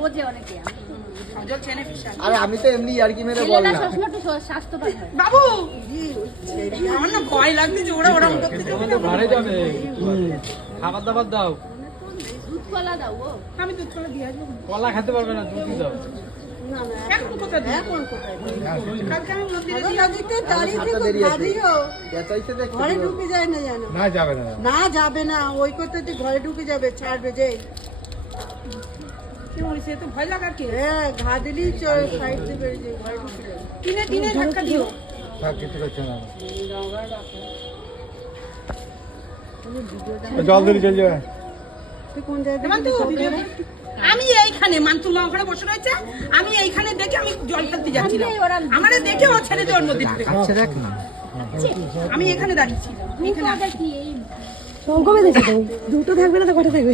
বোঝে অনেকে জল চেনে ফিশা। আরে আমি তো এমনি আর কি মেরে বললাম স্বাস্থ্যবান হয়। বাবু আমার না ভয় লাগছে ওরা ওরকম করতে তুমি তো ঘরে যাবে খাবার দাবার দাও দুধ কলা দাও ও আমি দুধ কলা দিয়ে আসবো কলা খেতে পারবে না দুধই দাও এখন কোথায় দিই? কালকে আমি মন্দিরে দিয়ে আসবো। হাতটা দেরি আছে গেছাইছে দেখ ঘরে ঢুকে যায় না জানো না যাবে না না যাবে না ওই করতে তুই ঘরে ঢুকে যাবে ছাড়বে যে কি বলিস, এ তো ভয় লাগার কি? হ্যাঁ ঘা দিলি সাইড দিয়ে বেরিয়ে যাবে ঘরে ঢুকে যাবে দিনে দিনে ধাক্কা দিও। থাক কিছু করছে না জল দিলে চল যাবে তুই কোন জায়গায় হেমন্ত, ভিডিও কর। আমি এইখানে মান্তুমা ওখানে বসে রয়েছে, আমি এইখানে দেখে আমি জল ফেলতে যাচ্ছিলাম, আমারে দেখে ও ছেড়ে দেওয়ার মধ্যে ঢুকে গেছে। দেখ না আমি এখানে দাঁড়িয়েছিলাম, এখানে কি এই কবে দেখে দুটো থাকবে না তো কটা থাকবে